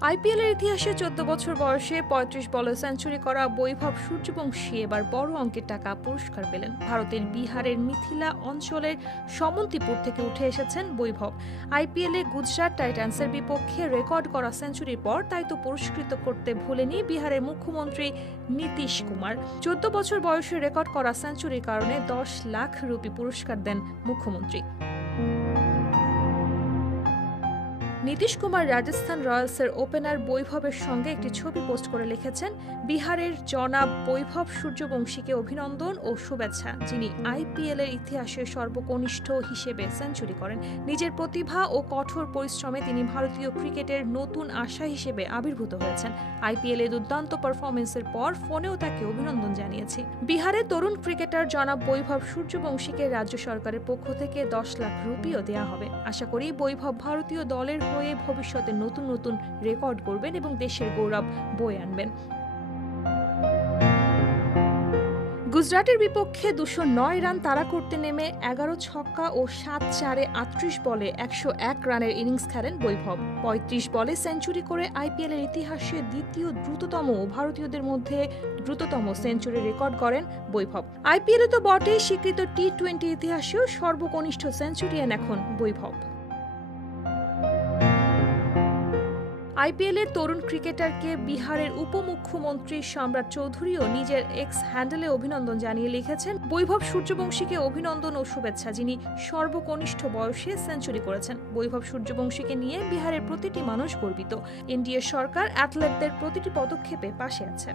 IPL এর ইতিহাসে 14 বছর বয়সে 35 বলে সেঞ্চুরি করা বৈভব সূর্যবংশী এবার বড় অঙ্কের টাকা পুরস্কার পেলেন। ভারতের বিহারের মিথিলা অঞ্চলের সমন্তিপুর থেকে উঠে এসেছেন বৈভব। আইপিএলে গুজরাট টাইটান্সের বিপক্ষে রেকর্ড করা সেঞ্চুরির পর তাই তো পুরস্কৃত করতে ভুলেনি বিহারের মুখ্যমন্ত্রী নীতিশ কুমার। 14 বছর বয়সে রেকর্ড করা সেঞ্চুরির কারণে 10 লাখ রুপি পুরস্কার দেন মুখ্যমন্ত্রী। নীতিশ কুমার রাজস্থান রয়্যালসের ওপেনার বৈভবের সঙ্গে একটি ছবি পোস্ট করে লিখেছেন, বিহারের জনাব বৈভব সূর্যবংশীকে অভিনন্দন ও শুভেচ্ছা, যিনি আইপিএল এর ইতিহাসে সর্বকনিষ্ঠ হিসেবে সেঞ্চুরি করেন। নিজের প্রতিভা ও কঠোর পরিশ্রমে তিনি ভারতীয় ক্রিকেটের নতুন আশা হিসেবে আবির্ভূত হয়েছেন। আইপিএল এ দুর্দান্ত পারফরমেন্সের পর ফোনেও তাকে অভিনন্দন জানিয়েছি। বিহারের তরুণ ক্রিকেটার জনাব বৈভব সূর্যবংশীকে রাজ্য সরকারের পক্ষ থেকে 10 লাখ রুপিও দেওয়া হবে। আশা করি বৈভব ভারতীয় দলের হয়ে ভবিষ্যতে নতুন নতুন রেকর্ড করবেন এবং দেশের গৌরব বয়ে আনবেন। গুজরাটের বিপক্ষে 209 রান তাড়া করতে নেমে 11 ছক্কা ও 7 চারে 38 বলে 101 রানের ইনিংস খেলেন বৈভব। 35 বলে সেঞ্চুরি করে আইপিএল এর ইতিহাসে দ্বিতীয় দ্রুততম ভারতীয়দের মধ্যে দ্রুততম সেঞ্চুরি রেকর্ড করেন বৈভব। আইপিএল এ তো বটেই, স্বীকৃত টি-20 ইতিহাসেও সর্বকনিষ্ঠ সেঞ্চুরিয়ান এখন বৈভব। আইপিএল এর তরুণ ক্রিকেটারকে বিহারের উপমুখ্যমন্ত্রী সম্রাট চৌধুরীও নিজের এক্স হ্যান্ডেলে অভিনন্দন জানিয়ে লিখেছেন, বৈভব সূর্যবংশীকে অভিনন্দন ও শুভেচ্ছা, যিনি সর্বকনিষ্ঠ বয়সে সেঞ্চুরি করেছেন। বৈভব সূর্যবংশীকে নিয়ে বিহারের প্রতিটি মানুষ গর্বিত। এনডিএ সরকার অ্যাথলেটদের প্রতিটি পদক্ষেপে পাশে আছে।